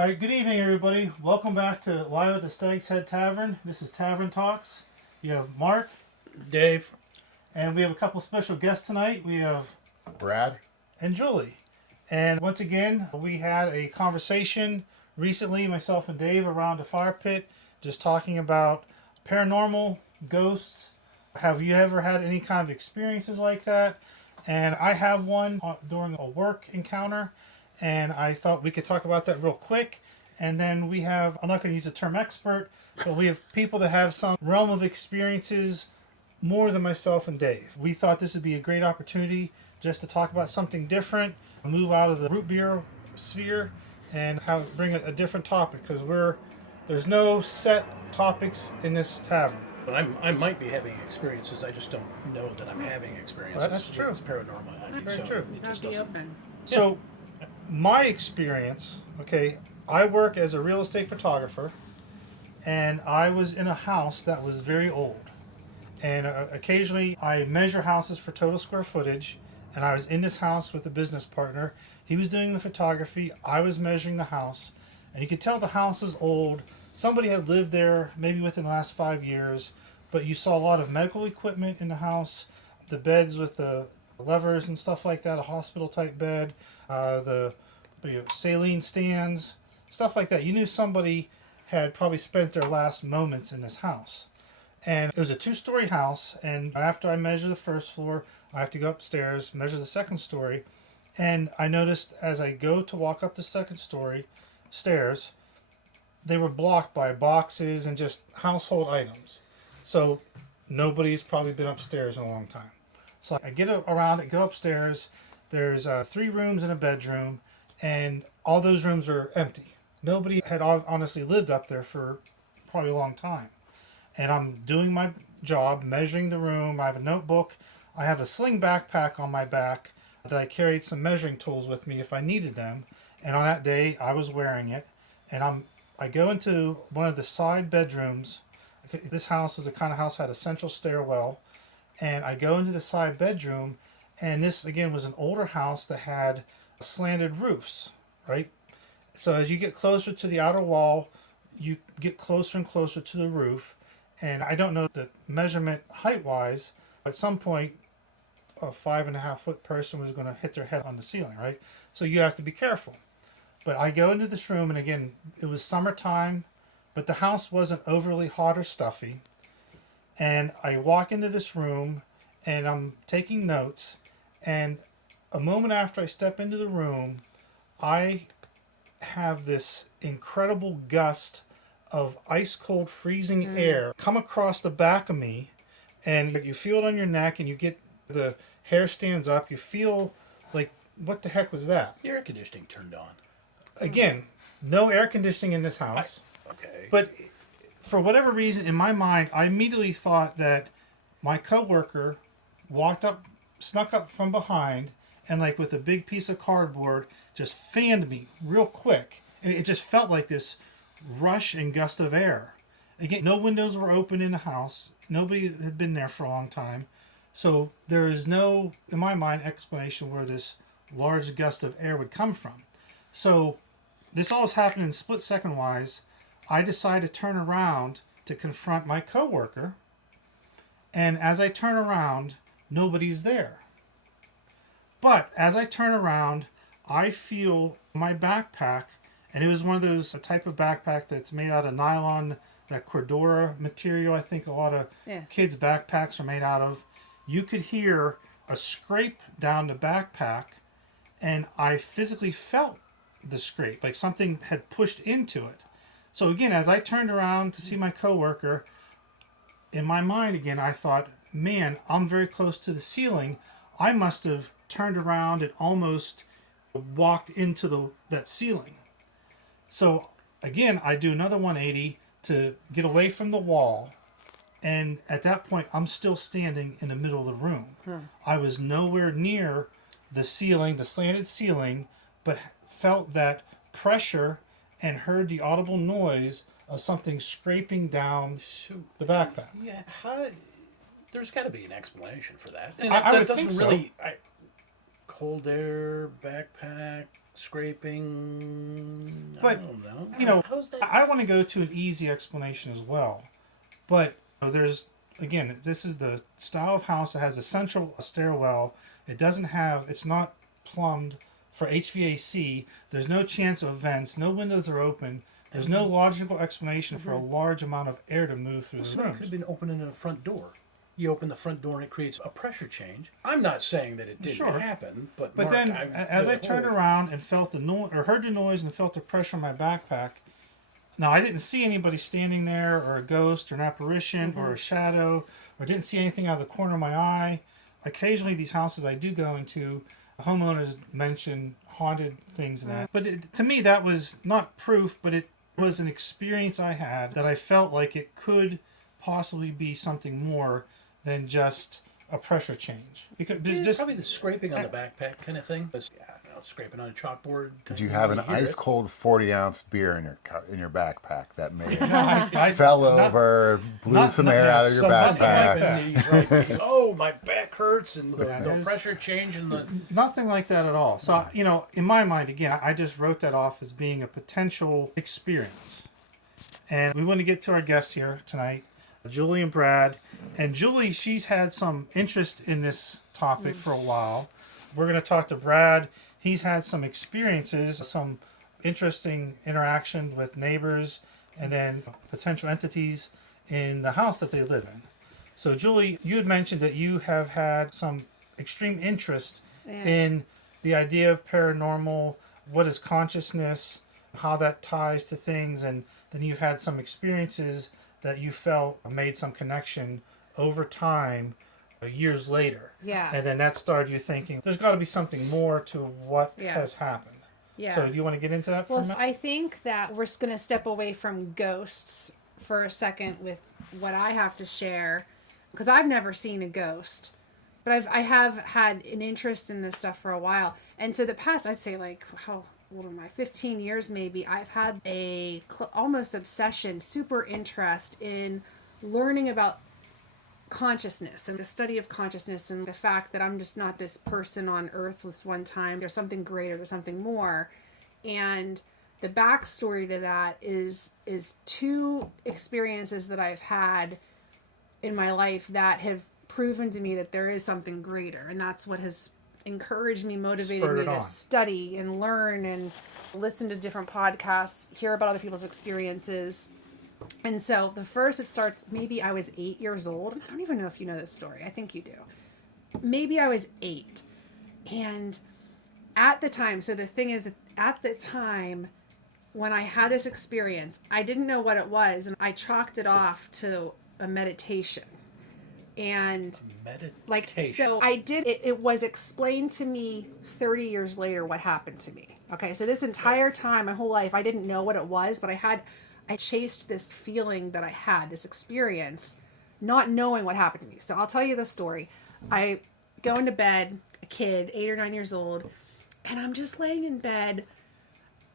All right, good evening, everybody. Welcome back to Live at the Stagshead Tavern. This is Tavern Talks. You have Mark, Dave. and we have a couple special guests tonight. We have Brad? and Julie. And once again, we had a conversation recently, myself and Dave, around a fire pit, just talking about paranormal, ghosts. Have you ever had any kind of experiences like that? And I have one during a work encounter, and I thought we could talk about that real quick. And then we have, I'm not going to use the term expert, but we have people that have some realm of experiences more than myself and Dave. We thought this would be a great opportunity just to talk about something different, move out of the root beer sphere, and bring a different topic, because there's no set topics in this tavern. I might be having experiences. I just don't know that I'm having experiences. Well, that's true. It's paranormal. Very true. It just Don't be doesn't. open. So, my experience, okay, I work as a real estate photographer, and I was in a house that was very old. And occasionally I measure houses for total square footage, and I was in this house with a business partner. He was doing the photography, I was measuring the house, and you could tell the house is old. Somebody had lived there maybe within the last 5 years, but you saw a lot of medical equipment in the house, the beds with the levers and stuff like that, a hospital type bed, the saline stands, stuff like that. You knew somebody had probably spent their last moments in this house. And it was a 2-story house, and after I measure the first floor, I have to go upstairs, measure the second story, and I noticed as I go to walk up the second story stairs, they were blocked by boxes and just household items. So nobody's probably been upstairs in a long time. So I get around it, go upstairs. There's 3 rooms and a bedroom, and all those rooms are empty. Nobody had honestly lived up there for probably a long time. And I'm doing my job, measuring the room. I have a notebook. I have a sling backpack on my back that I carried some measuring tools with me if I needed them. And on that day, I was wearing it. And I go into one of the side bedrooms. This house was the kind of house that had a central stairwell. And I go into the side bedroom, and this, again, was an older house that had slanted roofs, right? So as you get closer to the outer wall, you get closer and closer to the roof. And I don't know the measurement height-wise. At some point, a 5.5-foot person was going to hit their head on the ceiling, right? So you have to be careful. But I go into this room, and again, it was summertime, but the house wasn't overly hot or stuffy. And I walk into this room, and I'm taking notes. And a moment after I step into the room, I have this incredible gust of ice cold freezing air come across the back of me, and you feel it on your neck, and you get the hair stands up. You feel like, what the heck was that? The air conditioning turned on. Again, no air conditioning in this house. Okay. But for whatever reason, in my mind, I immediately thought that my coworker snuck up from behind, and like with a big piece of cardboard, just fanned me real quick. And it just felt like this rush and gust of air. Again, no windows were open in the house. Nobody had been there for a long time. So there is no, in my mind, explanation where this large gust of air would come from. So this all was happening in split second wise. I decide to turn around to confront my coworker. And as I turn around, nobody's there. But as I turn around, I feel my backpack, and it was one of those type of backpack that's made out of nylon, that Cordura material. I think a lot of kids' backpacks are made out of. You could hear a scrape down the backpack, and I physically felt the scrape, like something had pushed into it. So again, as I turned around to see my coworker, in my mind again, I thought, man, I'm very close to the ceiling. I must have turned around and almost walked into that ceiling. So again, I do another 180 to get away from the wall. And at that point, I'm still standing in the middle of the room. I was nowhere near the ceiling, the slanted ceiling, but felt that pressure and heard the audible noise of something scraping down the backpack. Yeah, there's got to be an explanation for that. And I would doesn't think so. really. Cold air, backpack, scraping. But I don't know. how's that? I want to go to an easy explanation as well. But there's, again, this is the style of house that has a central stairwell. It's not plumbed for HVAC. There's no chance of vents. No windows are open. There's no logical explanation for a large amount of air to move through the Somebody rooms. could have been opening the front door. You open the front door and it creates a pressure change. I'm not saying that it didn't happen, but Mark, then as I turned around and felt the noise, or heard the noise and felt the pressure on my backpack, now I didn't see anybody standing there, or a ghost, or an apparition, or a shadow, or didn't see anything out of the corner of my eye. Occasionally, these houses I do go into, homeowners mention haunted things and that. But to me, that was not proof, but it was an experience I had that I felt like it could possibly be something more than just a pressure change. Because probably the scraping on the backpack kind of thing. Scraping on a chalkboard. Did you have an ice cold 40-ounce beer in your backpack that may I fell over, blew some air out of your backpack? Oh, my back hurts, and the pressure change and the nothing like that at all. So in my mind, again, I just wrote that off as being a potential experience. And we want to get to our guests here tonight, Julie and Brad. And Julie, she's had some interest in this topic for a while. We're going to talk to Brad. He's had some experiences, some interesting interaction with neighbors and then potential entities in the house that they live in. So, Julie, you had mentioned that you have had some extreme interest in the idea of paranormal, what is consciousness, how that ties to things, and then you've had some experiences that you felt made some connection over time, years later. Yeah. And then that started you thinking, there's got to be something more to what has happened. Yeah. So do you want to get into that for a minute? I think that we're going to step away from ghosts for a second with what I have to share, because I've never seen a ghost, but I have had an interest in this stuff for a while. And so the past, I'd say like, how old am I? 15 years maybe, I've had a almost obsession, super interest in learning about consciousness and the study of consciousness, and the fact that I'm just not this person on earth this one time. There's something greater, there's something more. And the backstory to that is two experiences that I've had in my life that have proven to me that there is something greater, and that's what has encouraged me, motivated me to study and learn and listen to different podcasts, hear about other people's experiences. And so the first, it starts, maybe I was 8 years old. I don't even know if you know this story. I think you do. Maybe I was 8. And at the time, so the thing is, at the time when I had this experience, I didn't know what it was. And I chalked it off to a meditation. And meditation. So I did, it was explained to me 30 years later what happened to me. Okay. So this entire time, my whole life, I didn't know what it was, but I chased this feeling that I had, this experience, not knowing what happened to me. So I'll tell you the story. I go into bed, a kid, 8 or 9 years old, and I'm just laying in bed,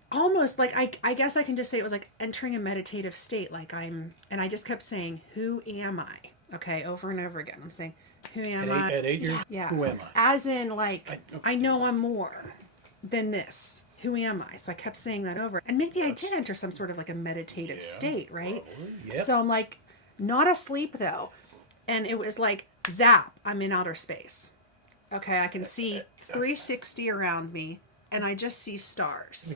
almost like, I guess I can just say it was like entering a meditative state. And I just kept saying, who am I? Okay, over and over again. I'm saying, who am I? At 8 years? Yeah. Who am I? As in, I know I'm more than this. Who am I? So I kept saying that over. And maybe I did enter some sort of like a meditative state, right? Yep. So I'm like, not asleep though. And it was like, zap, I'm in outer space. Okay, I can see 360 around me, and I just see stars.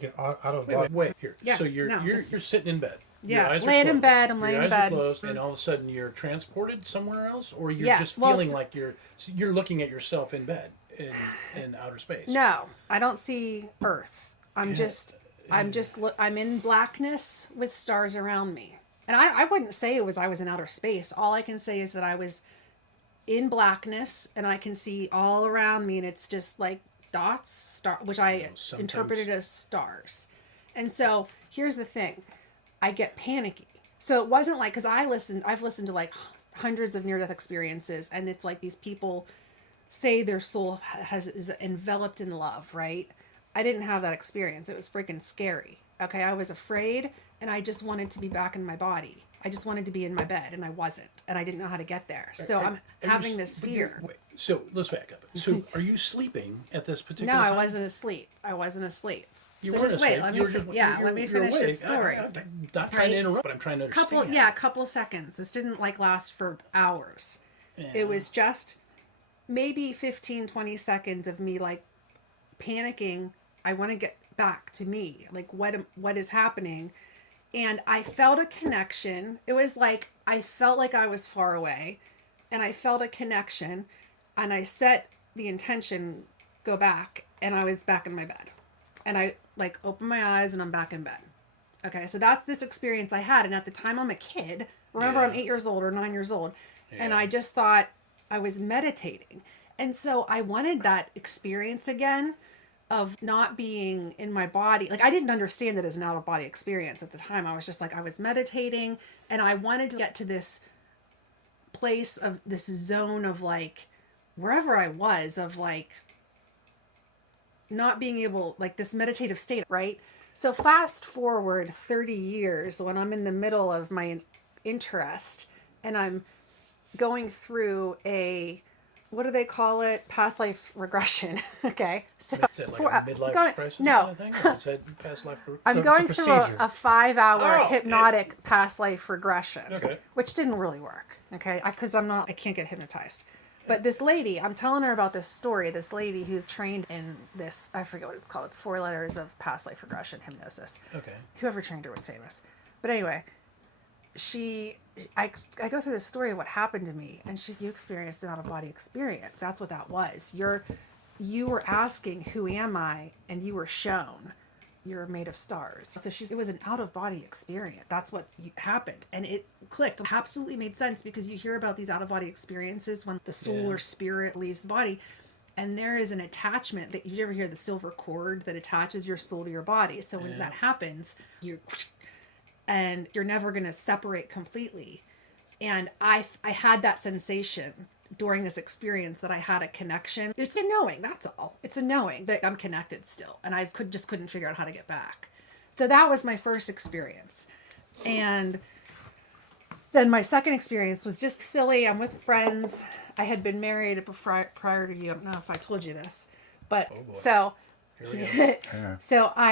Wait, here. Yeah, so you're sitting in bed. Yeah, laying in bed. I'm laying in bed. Your eyes are closed, and all of a sudden you're transported somewhere else, or you're just feeling like you're looking at yourself in bed in outer space. No, I don't see Earth. I'm in blackness with stars around me. And I wouldn't say I was in outer space. All I can say is that I was in blackness, and I can see all around me, and it's just like dots, which I interpreted as stars. And so here's the thing. I get panicky. So it wasn't like, because I've listened to like hundreds of near-death experiences, and it's like these people say their soul is enveloped in love, right? I didn't have that experience. It was freaking scary. Okay, I was afraid, and I just wanted to be back in my body. I just wanted to be in my bed, and I wasn't, and I didn't know how to get there. So I'm having this fear. So let's back up. So are you sleeping at this particular time? No, I wasn't asleep. You So weren't just wait. asleep. Let You me were just- let me you're finish awake. this story. I'm not trying to interrupt, but I'm trying to understand. Couple seconds. This didn't like last for hours. Yeah. It was just maybe 15, 20 seconds of me like panicking. I want to get back to me. Like what is happening? And I felt a connection. It was like I felt like I was far away, and I felt a connection, and I set the intention go back, and I was back in my bed. And I like open my eyes and I'm back in bed. Okay, so that's this experience I had. And at the time I'm a kid. Remember, I'm 8 years old or 9 years old. Yeah. And I just thought I was meditating. And so I wanted that experience again of not being in my body. Like I didn't understand it as an out of body experience at the time. I was just like, I was meditating and I wanted to get to this place of this zone of like, wherever I was, of like, not being able, like this meditative state, right? So fast forward 30 years when I'm in the middle of my interest and I'm going through a, what do they call it? Past life regression. Okay. So is it like a midlife crisis no. kind of thing? Or is that past life I'm going through a 5-hour hypnotic past life regression, which didn't really work. Okay. Because I can't get hypnotized. But this lady, I'm telling her about this story, this lady who's trained in this, I forget what it's called, it's 4 letters of past life regression hypnosis. Okay. Whoever trained her was famous. But anyway, I go through this story of what happened to me, and you experienced an out-of-body experience. That's what that was. You were asking, who am I? And you were shown. You're made of stars. So it was an out-of-body experience. That's what happened. And it clicked. It absolutely made sense because you hear about these out-of-body experiences when the soul or spirit leaves the body. And there is an attachment that you ever hear the silver cord that attaches your soul to your body. So when that happens, you're never going to separate completely. And I had that sensation during this experience that I had a connection. It's a knowing, that's all. It's a knowing that I'm connected still. And I just couldn't figure out how to get back. So that was my first experience. And then my second experience was just silly. I'm with friends. I had been married prior to you. I don't know if I told you this. But so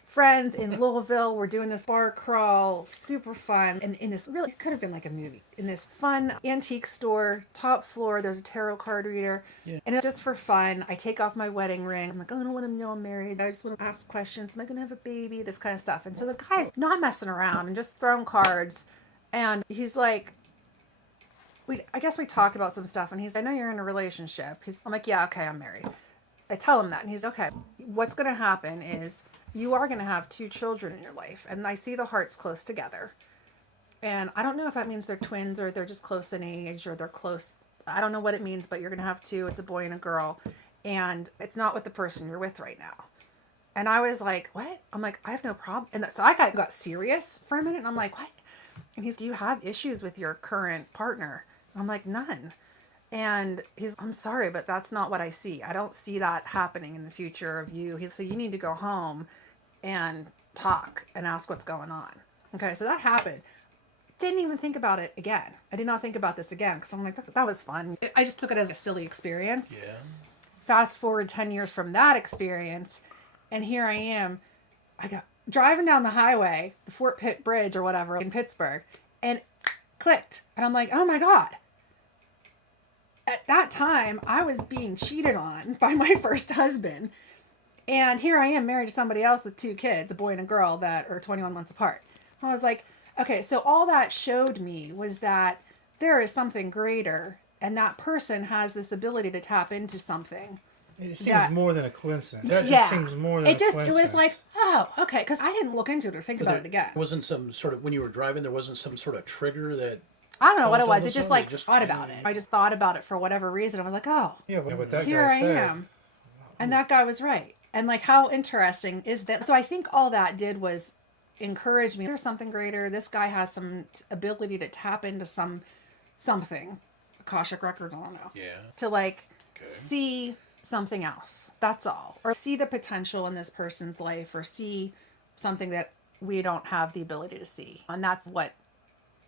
friends in Louisville were doing this bar crawl, super fun, and in this really, it could have been like a movie, in this fun antique store, top floor, there's a tarot card reader, and it's just for fun. I take off my wedding ring. I'm like, I don't want him to know I'm married. I just want to ask questions. Am I going to have a baby? This kind of stuff. And so the guy's not messing around and just throwing cards, and he's like, I guess we talked about some stuff, and he's like, I know you're in a relationship. I'm like, yeah, okay, I'm married. I tell him that, and he's okay. What's going to happen is you are going to have 2 children in your life, and I see the hearts close together. And I don't know if that means they're twins or they're just close in age or they're close. I don't know what it means, but you're going to have 2. It's a boy and a girl, and it's not with the person you're with right now. And I was like, what? I'm like, I have no problem. And so I got serious for a minute, and I'm like, what? And he's, do you have issues with your current partner? And I'm like, none. And I'm sorry, but that's not what I see. I don't see that happening in the future of you. So you need to go home and talk and ask what's going on. Okay, so that happened. Didn't even think about it again. I did not think about this again because I'm like, that was fun. I just took it as a silly experience. Yeah. Fast forward 10 years from that experience, and here I am. I got driving down the highway, the Fort Pitt Bridge or whatever in Pittsburgh, and clicked. And I'm like, oh my God. At that time, I was being cheated on by my first husband. And here I am married to somebody else with 2 kids, a boy and a girl that are 21 months apart. I was like, okay, so all that showed me was that there is something greater, and that person has this ability to tap into something. It seems more than a coincidence. That just seems more than a coincidence. It was like, oh, okay, because I didn't look into it or think about it again. Wasn't some sort of, when you were driving, there wasn't some sort of trigger that... I don't know what it was. It just like thought about it. I just thought about it for whatever reason. I was like, oh, yeah, but that here guy I am. And that guy was right. And like, how interesting is that? So I think all that did was encourage me. There's something greater. This guy has some ability to tap into something. Akashic record, I don't know. Yeah. To like see something else. That's all. Or see the potential in this person's life, or see something that we don't have the ability to see. And that's what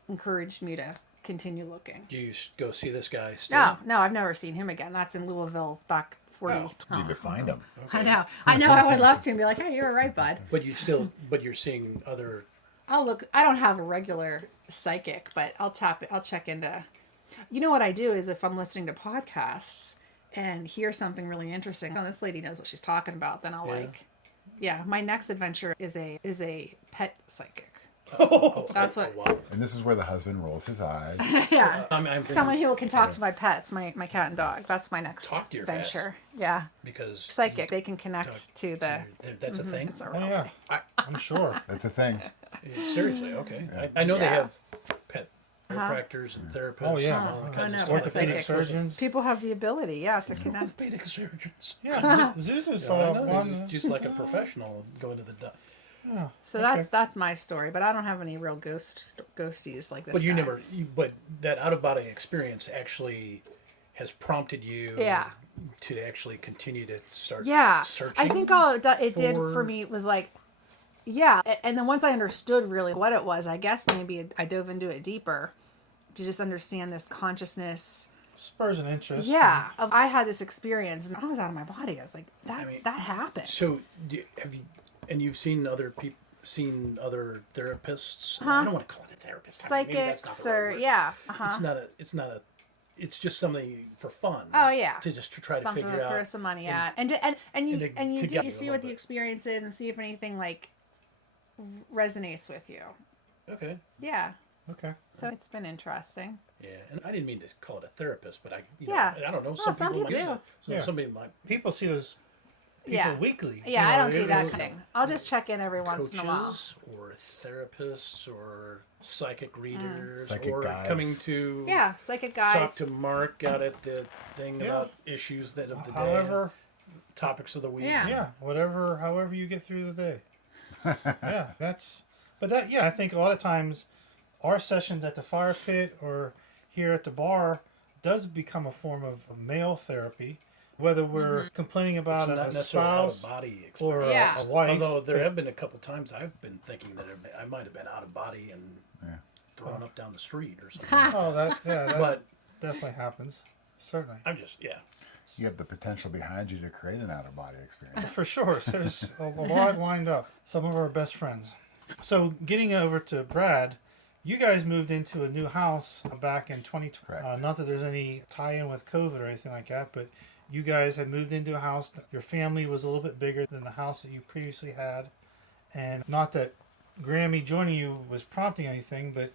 encouraged me to continue looking. Do you go see this guy still? No, I've never seen him again. That's in Louisville back 40. Oh. You need to find them. I know. I would love to and be like, hey, you were right, bud. But you're seeing other. I'll look. I don't have a regular psychic, but I'll check into. You know what I do is if I'm listening to podcasts and hear something really interesting, oh, this lady knows what she's talking about, then I'll my next adventure is a pet psychic. That's what. Wow. And this is where the husband rolls his eyes. Yeah. I'm Someone who can talk to my pets, my cat and dog. That's my next Talk to your venture. Yeah. because Psychic. They can connect to the. That's a thing. It's a Oh real yeah, thing. I'm sure. That's a thing. Seriously, okay. I know they Yeah. have pet chiropractors and therapists. Oh, yeah. and all I kinds know, of stuff. Orthopedic psychics. surgeons. People have the ability, to connect. Orthopedic surgeons. Yeah, Zuzu I saw know, one. he's just like a professional going to the. Yeah. So that's my story, but I don't have any real ghosties like this. But you guy. never. But that out of body experience actually has prompted you. Yeah. To actually continue to start. Yeah, Searching. I think all it did for- for me was like, and then once I understood really what it was, I guess maybe I dove into it deeper to just understand this consciousness. Spurs an interest. Yeah, I had this experience and I was out of my body. I was like, that happened. So have you? And you've seen other people. Seen other therapists. I don't want to call it a therapist. Maybe that's not Psychics the right or word. It's not a. It's just something for fun. Oh yeah. To just to try Something to figure to throw out. some money and- at, and you to you get a see little what the bit. experience is and see if anything like resonates with you. Okay. Yeah. Okay. So it's been interesting. Yeah, and I didn't mean to call it a therapist, but I don't know. Well, some people might use do. it. So Yeah. somebody might. People see those people Yeah. weekly. Yeah, you I know, don't do that it's- kind of thing. I'll just check in every once in a while. Coaches or therapists or psychic readers Psychic or guides. coming to Yeah, psychic talk guides. to Mark out at the thing Yeah. about issues that of the day, However, topics of the week. Yeah. however you get through the day. I think a lot of times our sessions at the fire pit or here at the bar does become a form of male therapy, whether we're complaining It's about not a necessarily out of spouse body experience. or Yeah. a wife. Although there have been a couple times I've been thinking that I might have been out of body and thrown up down the street or something. that But definitely happens. Certainly. I'm just You have the potential behind you to create an out-of-body experience. For sure. There's a lot lined up. Some of our best friends. So getting over to Brad, you guys moved into a new house back in 2020. Correct. Not that there's any tie-in with COVID or anything like that, but you guys had moved into a house. Your family was a little bit bigger than the house that you previously had. And not that Grammy joining you was prompting anything, but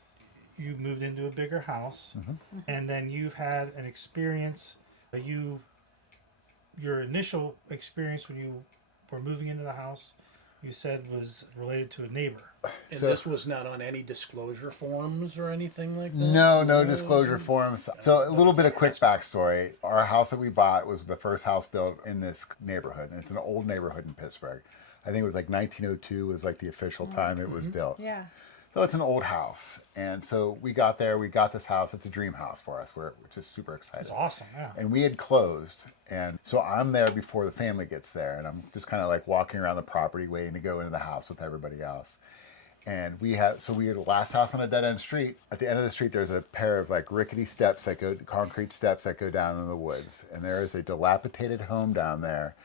you moved into a bigger house. Mm-hmm. And then you've had an experience, your initial experience when you were moving into the house, you said was related to a neighbor. and So- this was not on any disclosure forms or anything like that. No disclosure forms. So a little bit of quick backstory. Our house that we bought was the first house built in this neighborhood. And it's an old neighborhood in Pittsburgh. I think it was like 1902 was like the official time it was built. Yeah. So it's an old house. And so we got there, we got this house. It's a dream house for us. We're just super excited. It's awesome, yeah. And we had closed. And so I'm there before the family gets there. And I'm just kind of like walking around the property waiting to go into the house with everybody else. And we had the last house on a dead end street. At the end of the street, there's a pair of like rickety steps concrete steps that go down in the woods. And there is a dilapidated home down there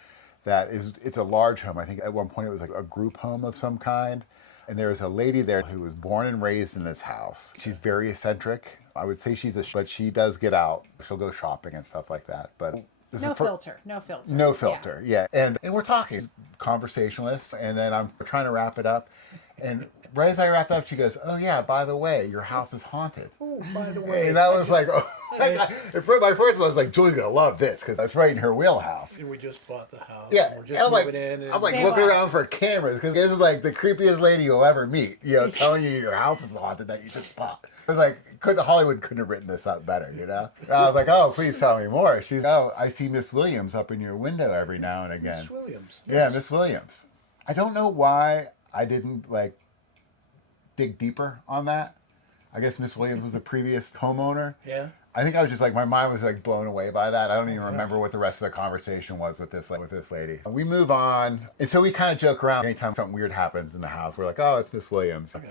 it's a large home. I think at one point it was like a group home of some kind. And there was a lady there who was born and raised in this house. She's very eccentric. I would say but she does get out. She'll go shopping and stuff like that. But No filter. no filter, yeah. And we're talking conversationalist, and then I'm trying to wrap it up. And right as I wrapped up, she goes, "Oh yeah, by the way, your house is haunted." Oh, by the way. And I was like, "Oh my God." My first one was like, "Julie's gonna love this because that's right in her wheelhouse." And we just bought the house. Yeah, and we're and just I'm like, moving in. And I'm like They looking were. around for cameras because this is like the creepiest lady you'll ever meet. You know, telling you your house is haunted that you just bought. I was like, Hollywood couldn't have written this up better, you know? And I was like, "Oh, please tell me more." She's, "Oh, I see Miss Williams up in your window every now and again." Miss Williams. Yeah, Miss Williams. I don't know why I didn't like dig deeper on that. I guess Miss Williams was a previous homeowner. Yeah. I think I was just like, my mind was like blown away by that. I don't even remember what the rest of the conversation was with this lady. We move on, and so we kind of joke around anytime something weird happens in the house. We're like, "Oh, it's Miss Williams." Okay.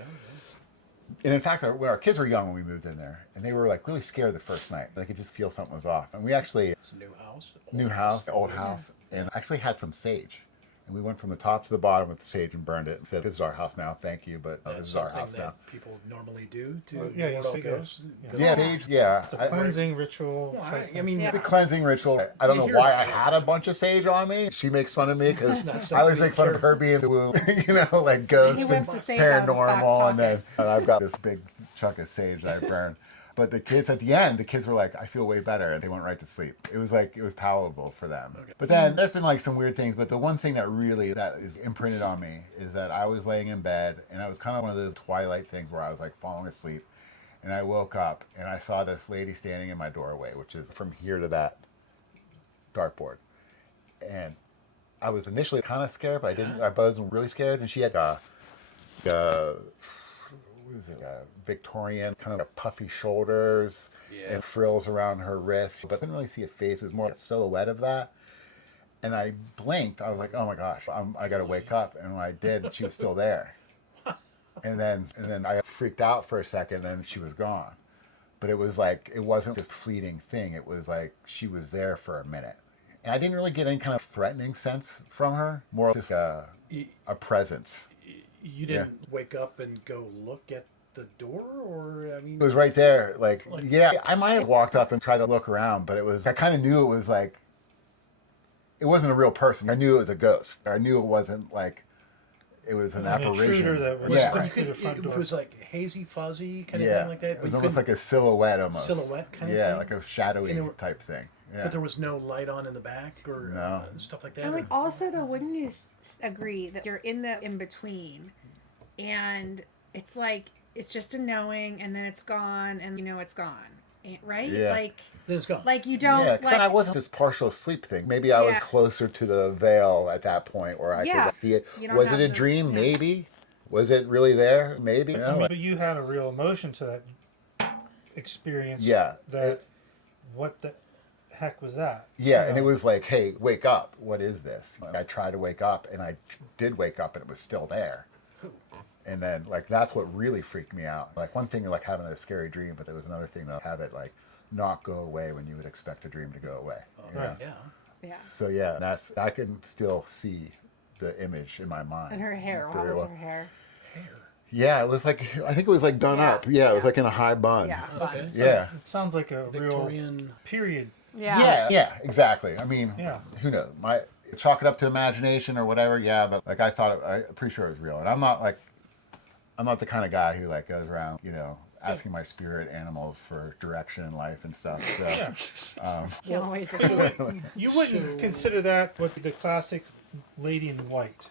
And in fact, when our kids were young when we moved in there, and they were like really scared the first night. They could just feel something was off. And we actually, It's a new house. old house, and actually had some sage. And we went from the top to the bottom with the sage and burned it and said, "This is our house now, thank you, but this is our house now." People normally do to Well, yeah, you ward off see, ghosts. Yeah, sage, yeah. It's a cleansing ritual. Well, type I mean, Yeah. The cleansing ritual. I don't You know hear why about I it. had a bunch of sage on me. She makes fun of me because not I something always make you fun of carry. her being the woo, like ghost He and whips the sage out of his back paranormal, and pocket. then I've got this big chunk of sage that I burned. But the kids at the end, the kids were like, "I feel way better," and they went right to sleep. It was palatable for them. Okay. But then there's been like some weird things. But the one thing that is imprinted on me is that I was laying in bed, and it was kind of one of those twilight things where I was like falling asleep, and I woke up and I saw this lady standing in my doorway, which is from here to that dartboard, and I was initially kind of scared, but I wasn't really scared, and she had what is it? Victorian, kind of puffy shoulders and frills around her wrist, but I couldn't really see a face. It was more like a silhouette of that. And I blinked. I was like, "Oh my gosh, I got to wake up." And when I did, she was still there. And then I freaked out for a second, and she was gone. But it was like, it wasn't this fleeting thing. It was like she was there for a minute. And I didn't really get any kind of threatening sense from her, more just a presence. You didn't wake up and go look at the door, or I mean, It was right there. Yeah, I might have walked up and tried to look around, but I kind of knew it was like, it wasn't a real person. I knew it was a ghost. I knew it wasn't like, it was an apparition. intruder that was Yeah. right you through the could, front it door. was like hazy, fuzzy kind of Yeah, thing like that. it was but you almost like couldn't- a silhouette almost. silhouette kind of Yeah, thing? like a shadowy And there were- type thing. Yeah. But there was no light on in the back or No. stuff like that. And like or- also though, wouldn't you agree that you're in the in between, and it's like it's just a knowing, and then it's gone, and you know it's gone, right? Yeah. Like then it's gone. you don't Yeah, 'cause like. I wasn't this partial sleep thing. Maybe I was Yeah. closer to the veil at that point where I Yeah. could see it. You don't Was have it a the- dream? yeah. Maybe. Was it really there? Maybe. You I know, mean, but you had a real emotion to that experience. Yeah. That what the heck was that? yeah, You and know? it was like, "Hey, wake up. What is this?" I tried to wake up, and I did wake up, and it was still there. And then, like, that's what really freaked me out. Like, one thing, like, having a scary dream, but there was another thing to have it, like, not go away when you would expect a dream to go away. you know? Right. Yeah. Yeah. So, yeah, I can still see the image in my mind. And her hair. How Very was well. her hair? Hair. Yeah, it was like, I think it was like done Yeah, up. Yeah, it was yeah. like in a high bun. Yeah. Okay. Bun. Yeah. It sounds like a real Victorian. period. Yeah, exactly. I mean, Yeah. who knows? Chalk it up to imagination or whatever. Yeah, but like I'm pretty sure it was real. And I'm not the kind of guy who like goes around, asking my spirit animals for direction in life and stuff. So, Yeah. You always You wouldn't consider that what the classic lady in white.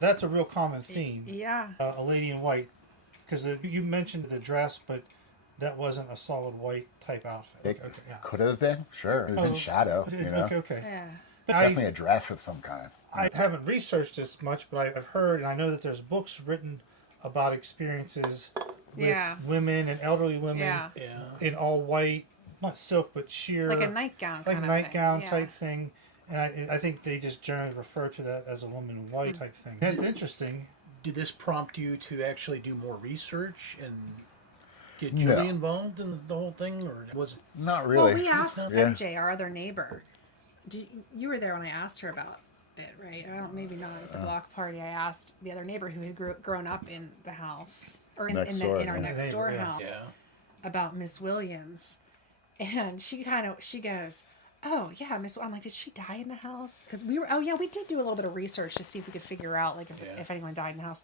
That's a real common theme. Yeah. A lady in white, because you mentioned the dress, but that wasn't a solid white type outfit. it Okay, yeah. could have been, sure. It was in Oh, shadow. Okay. Yeah. Definitely a dress of some kind. I haven't researched this much, but I've heard and I know that there's books written about experiences with Yeah. women and elderly women Yeah. Yeah. in all white, not silk, but sheer, Like a nightgown. like kind nightgown of thing. type thing. And I think they just generally refer to that as a woman in white type thing. It's interesting. Did this prompt you to actually do more research and get No. Julie involved in the whole thing, or was it? Not Well, really. we asked Yeah. MJ, our other neighbor. You were there when I asked her about it, right? I don't, maybe not at the block party. I asked the other neighbor who had grown up in the house or in our Next door, yeah. next door Yeah. house Yeah. about Miss Williams, and she goes, "Oh yeah, Miss." I'm like, "Did she die in the house?" Because we were. Oh yeah, we did do a little bit of research to see if we could figure out like if anyone died in the house,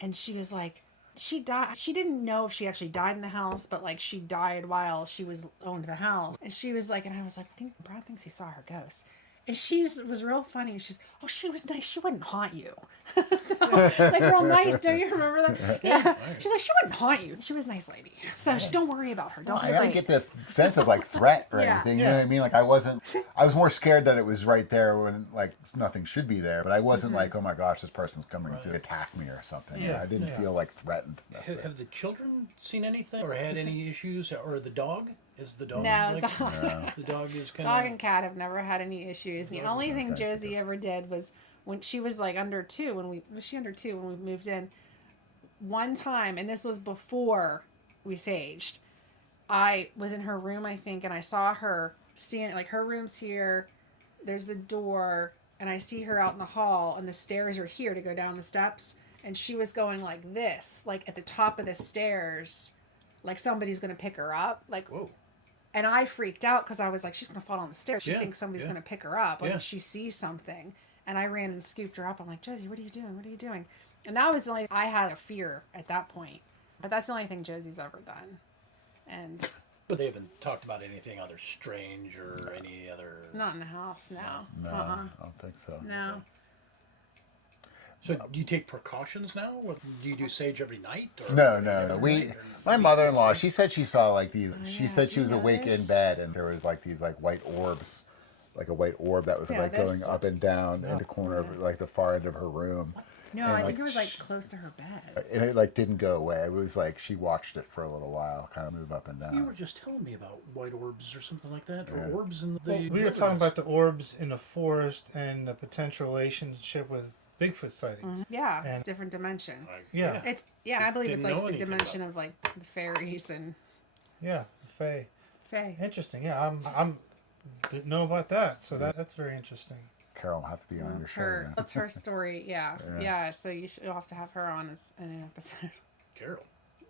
and she was like, she died. She didn't know if she actually died in the house, but like she died while she owned the house. And she was like, and I was like, Brad thinks he saw her ghost. And she was real funny. She's, "Oh, she was nice. She wouldn't haunt you." So, like real nice. Don't you remember that? Yeah. She's like, "She wouldn't haunt you. She was a nice lady. So just don't worry about her. Don't I be didn't afraid." get the sense of like threat or Yeah. anything. You know what I mean? Like I was more scared that it was right there when like nothing should be there. But I wasn't like, "Oh my gosh, this person's coming to attack me" or something. Yeah, I didn't yeah. feel like threatened. That's it. Have the children seen anything or had any issues, or the dog? Is the dog? No, like, dog. The dog is kind Dog of. and cat have never had any issues. The only thing Josie ever did was when she was like under 2. Was she under 2 when we moved in? one time, and this was before we saged, I was in her room, I think, and I saw her stand, like her room's here, there's the door, and I see her out in the hall, and the stairs are here to go down the steps, and she was going like this, like at the top of the stairs, like somebody's going to pick her up, like, whoa. And I freaked out because I was like, she's going to fall down the stairs. She thinks somebody's going to pick her up. Like, she sees something. And I ran and scooped her up. I'm like, Josie, what are you doing? What are you doing? And that was the only, I had a fear at that point. But that's the only thing Josie's ever done. And. But they haven't talked about anything other strange or any other. Not in the house, no. No, I don't think so. No. So do you take precautions now? What, do you do sage every night? Or No. My mother-in-law, she said she saw like these. She said she was awake in bed, and there was like these like white orbs, like a white orb that was like going up and down in the corner of like the far end of her room. No, and, I like, think it was like close to her bed. And it like didn't go away. It was like she watched it for a little while, kind of move up and down. You were just telling me about white orbs or something like that, or orbs in the. Well, we were talking about the orbs in the forest and the potential relationship with Bigfoot sightings. Yeah, And- different dimension. Yeah. It's I believe Didn't it's know like the anything dimension about of like the fairies and Yeah, the Fae. fae. Interesting. Yeah, I'm didn't know about that. So that's very interesting. Carol will have to be on your That's show. her. Then. That's her story. Yeah. Yeah. So you'll have to have her on as in an episode. Carol.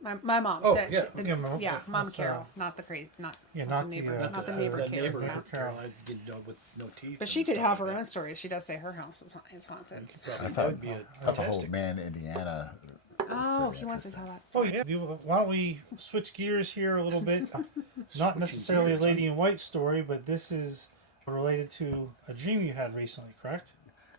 My mom. Oh, the, yeah. the- Okay, Mom. yeah, Mom That's, Carol, not the crazy, not Yeah, not not the the, neighbor, uh, not the neighbor Carol. neighbor no. Carol. I didn't know with no teeth. But she and could stuff have her like own that. stories. She does say her house is haunted. That would be a That's a whole fantastic. man, Indiana. Oh, he wants to tell that Oh story. yeah. Why don't we switch gears here a little bit? Not necessarily a lady in white story, but this is related to a dream you had recently, correct?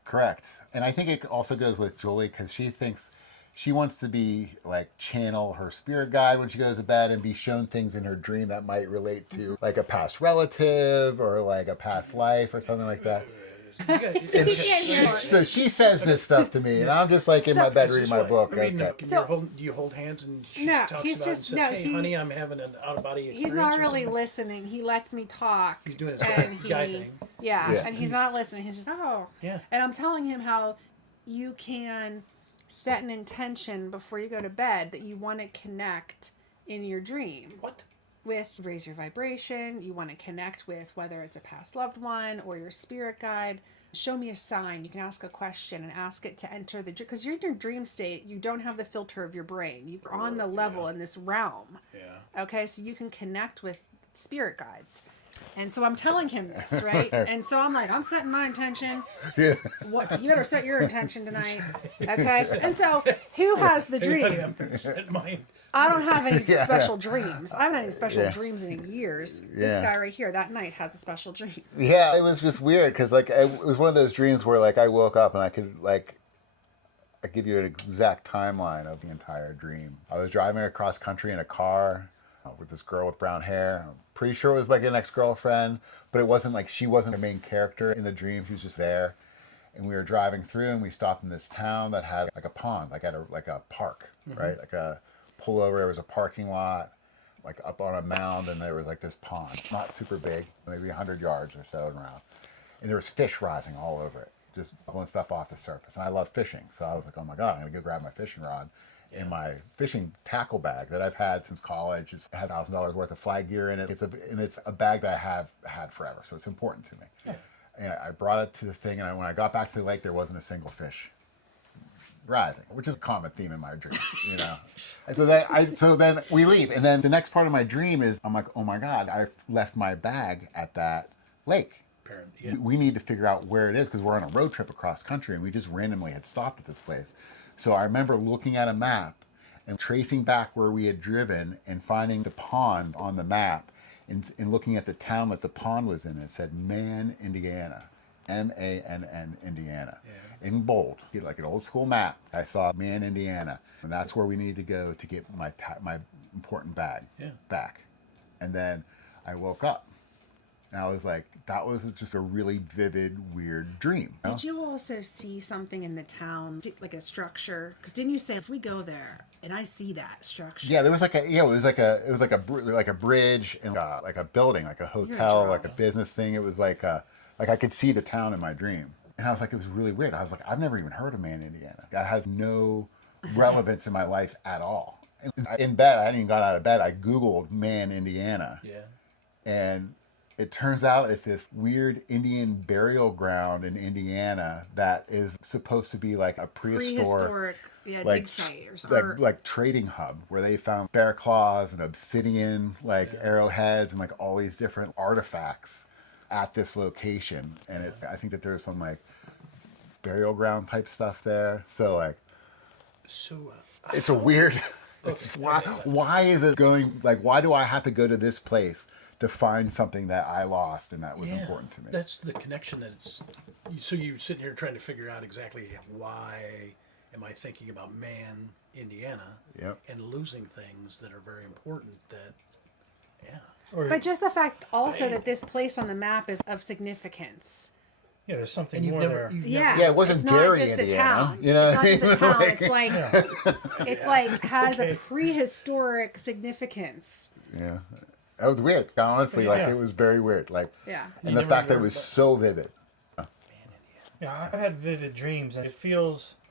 Correct. And I think it also goes with Julie because she thinks she wants to be like channel her spirit guide when she goes to bed and be shown things in her dream that might relate to like a past relative or like a past life or something like that. He can't hear. So she says this stuff to me, and I'm just like in my bed reading my book. I mean, Okay. do you hold hands and she No, talks he's about it and just- says, no, hey, honey, I'm having an out-of-body experience. He's not or really something? listening. He lets me talk. He's doing his and guy thing. Yeah, Yeah. and he's not listening. He's just Yeah. And I'm telling him how you can set an intention before you go to bed that you want to connect in your dream What? with raise your vibration. You want to connect with whether it's a past loved one or your spirit guide. Show me a sign. You can ask a question and ask it to enter the because you're in your dream state. You don't have the filter of your brain. You're on the level in this realm. Yeah. Okay, so you can connect with spirit guides. And so I'm telling him this, right? And so I'm like, I'm setting my intention. Yeah. What you better set your intention tonight. Okay? And so who has the Hey, honey, dream? I'm setting mine. I don't have any Yeah. special dreams. I haven't had any special Yeah. dreams in years. This Yeah. guy right here, that night has a special dream. Yeah, it was just weird because like it was one of those dreams where like I woke up and I could like I give you an exact timeline of the entire dream. I was driving across country in a car with this girl with brown hair. I'm pretty sure it was like an ex-girlfriend, but it wasn't like she wasn't the main character in the dream. She was just there. And we were driving through and we stopped in this town that had like a pond, like at a park, right? Like a pullover. There was a parking lot, like up on a mound, and there was like this pond, not super big, maybe 100 yards or so around. And there was fish rising all over it, just pulling stuff off the surface. And I love fishing, so I was like, oh my God, I'm gonna go grab my fishing rod in my fishing tackle bag that I've had since college. It's had $1,000 worth of fly gear in it. It's a bag that I have had forever, so it's important to me. Yeah. And I brought it to the thing, and when I got back to the lake, there wasn't a single fish rising, which is a common theme in my dream, you know. And so then we leave, and then the next part of my dream is I'm like, oh my God, I left my bag at that lake. Apparently, yeah. We need to figure out where it is because we're on a road trip across country, and we just randomly had stopped at this place. So I remember looking at a map and tracing back where we had driven and finding the pond on the map and looking at the town that the pond was in. It said Mann, Indiana. Mann, Indiana. Yeah. In bold, like an old school map. I saw Mann, Indiana. And that's where we needed to go to get my important bag back. And then I woke up. And I was like, that was just a really vivid, weird dream. You know? Did you also see something in the town, like a structure? Because didn't you say if we go there and I see that structure? Yeah, there was like it was like a bridge and like a building, like a hotel, like a jealous. business thing. It was like I could see the town in my dream, and I was like, it was really weird. I was like, I've never even heard of Mann, Indiana. That has no relevance in my life at all. In bed, I hadn't even got out of bed. I Googled Man, Indiana. Yeah. And it turns out it's this weird Indian burial ground in Indiana that is supposed to be like a prehistoric dig site or like trading hub where they found bear claws and obsidian arrowheads and like all these different artifacts at this location. And I think that there's some like burial ground type stuff there. So like, it's a weird. Why is it going like? Why do I have to go to this place to find something that I lost and that was important to me? That's the connection that it's. So you're sitting here trying to figure out exactly why am I thinking about Man, Indiana, and losing things that are very important. But just the fact also that this place on the map is of significance. Yeah, there's something more there. It wasn't Gary, Indiana. A town. You know, it's not just a town. It's like has a prehistoric significance. Yeah, that was weird. Honestly, it was very weird. And the fact that it was so vivid. Yeah, I've had vivid dreams, and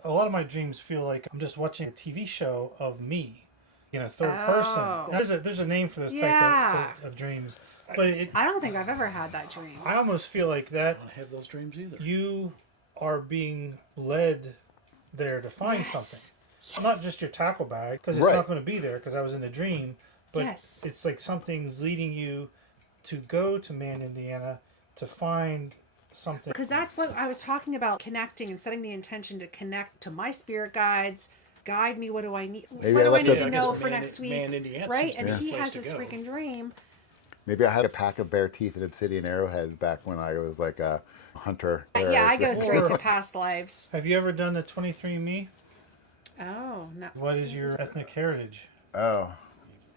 a lot of my dreams feel like I'm just watching a TV show of me, third person. There's a name for this type of dreams. But I don't think I've ever had that dream. I almost feel like that. I don't have those dreams either. You are being led there to find something. Yes. Not just your tackle bag, because it's not going to be there because I was in a dream. But it's like something's leading you to go to Man, Indiana to find something. Because that's what I was talking about, connecting and setting the intention to connect to my spirit guides. Guide me. What do I need? What do I need to know for next week? Man, Indiana, right? And he has this freaking dream. Maybe I had a pack of bare teeth and obsidian arrowheads back when I was like a hunter. Yeah, I go straight to past lives. Have you ever done the 23andMe? Oh, no. What is your ethnic heritage? Oh.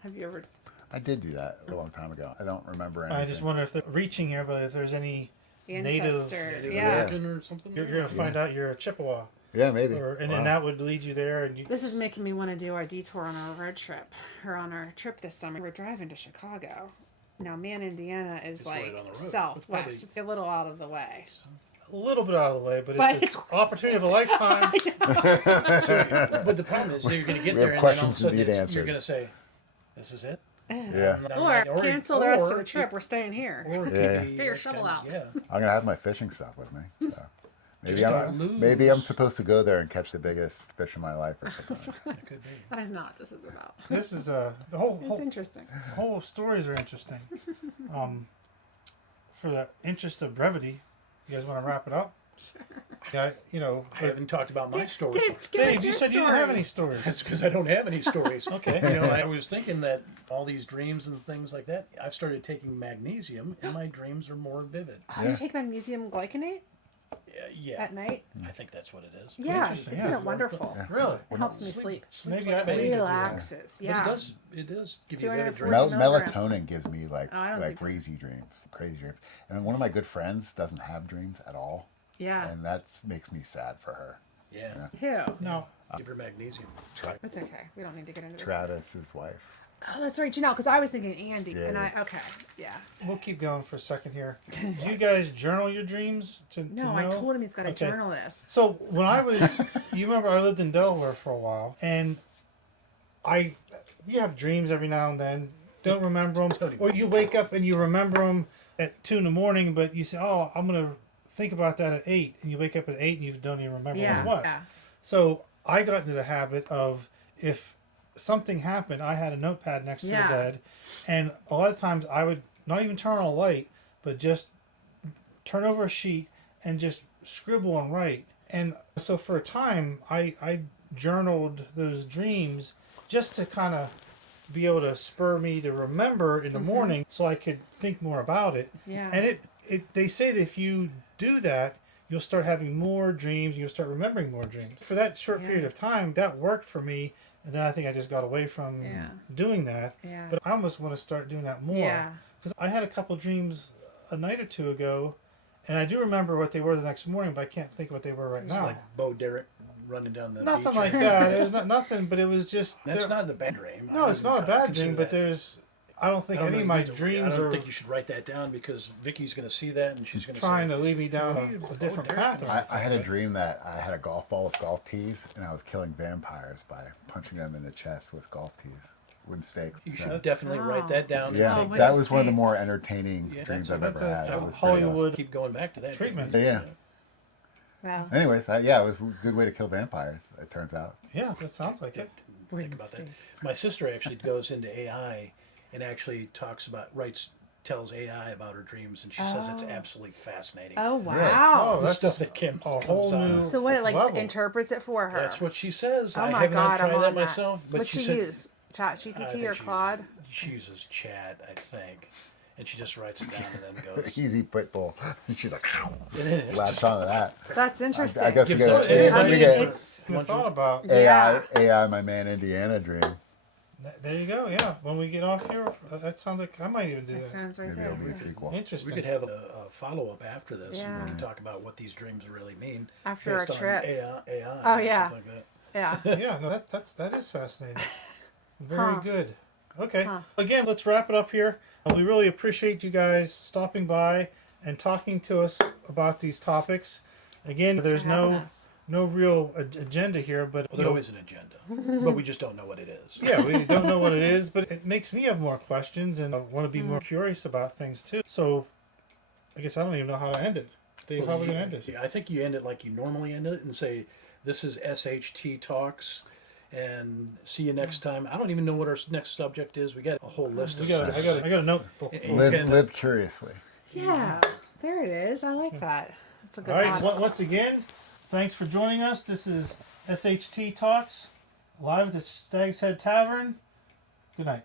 Have you ever? I did do that a long time ago. I don't remember anything. I just wonder if they're reaching here, but if there's any Native American or something. You're going to find out you're a Chippewa. Yeah, maybe. Then that would lead you there. And this is making me want to do our detour on our road trip, or on our trip this summer. We're driving to Chicago. Now, Man, Indiana is it's like southwest. It's a little out of the way. A little bit out of the way, but it's an opportunity of a lifetime. But the problem is, you're going to get there, and then all of a sudden you're going to say, "This is it." Yeah. Or cancel the rest of the trip. We're staying here. Or get your shovel out. Yeah. I'm going to have my fishing stuff with me. So. Maybe I'm supposed to go there and catch the biggest fish in my life or something. It could be. That is not what this is about. This is the whole. It's interesting. The whole stories are interesting. For the interest of brevity, you guys want to wrap it up? Sure. Yeah, I haven't talked about my story. Dave, you said you didn't have any stories. That's because I don't have any stories. Okay. I was thinking that all these dreams and things like that. I've started taking magnesium, and my dreams are more vivid. You take magnesium glycinate? Yeah. At night? I think that's what it is. Yeah, isn't it wonderful? Yeah. Really? It helps me sleep. Maybe relaxes. Yeah. But it does give you vivid dreams. dreams. Melatonin gives me like crazy dreams. And one of my good friends doesn't have dreams at all. Yeah. And that makes me sad for her. Yeah. Who? No. Give her magnesium. That's okay. We don't need to get into this. Travis's wife. Oh, that's right, Janelle, because I was thinking Andy. Yeah. And yeah. We'll keep going for a second here. Do you guys journal your dreams to know? I told him he's got to journal this. So when I was, you remember I lived in Delaware for a while, and you have dreams every now and then, don't remember them, or you wake up and you remember them at 2 a.m, but you say, oh, I'm going to think about that at 8, and you wake up at 8 and you don't even remember what. Yeah. So I got into the habit of, if something happened, I had a notepad next to the bed, and a lot of times I would not even turn on a light, but just turn over a sheet and just scribble and write. And so for a time, I journaled those dreams just to kind of be able to spur me to remember in the morning, so I could think more about it. Yeah. And they say that if you do that, you'll start having more dreams, and you'll start remembering more dreams. For that short period of time, that worked for me. And then I think I just got away from doing that. Yeah. But I almost want to start doing that more. Yeah. Because I had a couple dreams a night or two ago, and I do remember what they were the next morning, but I can't think what they were right now. Like Bo Derek running down the nothing beach. Like that. It was nothing, but it was just... That's not the bad dream. No, it's not a bad dream, but I don't think any of my dreams I don't are think you should write that down because Vicky's going to see that and she's going to trying say, to lead me down a different path. Or I had a anything, dream that I had a golf ball with golf tees, and I was killing vampires by punching them in the chest with golf tees, wooden stakes. You So, should definitely write that down. yeah, and take that wooden was one of the more stakes. entertaining dreams that's I've ever had. That was pretty Hollywood keep going back to that treatment. awesome. Yeah. Wow. Anyways, yeah, it was a good way to kill vampires. It turns out. Yeah, that sounds like it. Think about that. My sister actually goes into AI and actually tells AI about her dreams, and she says it's absolutely fascinating. Oh Oh, wow. The that's stuff that comes a whole out. new So what? It like level. interprets it for her. That's what she says. Oh I my have God, not tried I'm that on myself, but What's she she said use? I ChatGPT think or Claude? She uses Chat, I think, and she just writes it down and then goes. Easy pit bull. She's like, It is. latched onto that. That's interesting. I guess we Gives get up. It is. I we mean, get it's I thought about. AI, Yeah. AI, my man Indiana dream. There you go. Yeah. When we get off here, that sounds like I might even do that. sounds right Maybe there. it'll be a sequel. We Interesting. could have a follow-up after this. Yeah. And we can talk about what these dreams really mean. After based our on trip. AI Oh, or yeah. something like that. Yeah. Yeah. No, that is fascinating. Very Huh. good. Okay. Huh. Again, let's wrap it up here. We really appreciate you guys stopping by and talking to us about these topics. Again, Thanks there's for having no us. real agenda here, but Well, there always an agenda, but we just don't know what it is. yeah, we don't know what it is, but it makes me have more questions and I want to be more curious about things too. So, I guess I don't even know how to end it. Dave, how are we gonna end this? I think you end it like you normally end it and say, "This is SHT Talks," and see you next time. I don't even know what our next subject is. We got a whole list of stuff. I got a note. Live curiously. Yeah. There it is. I like that. That's a good All right. motto. Once again, thanks for joining us. This is SHT Talks live at the Stagshead Tavern. Good night.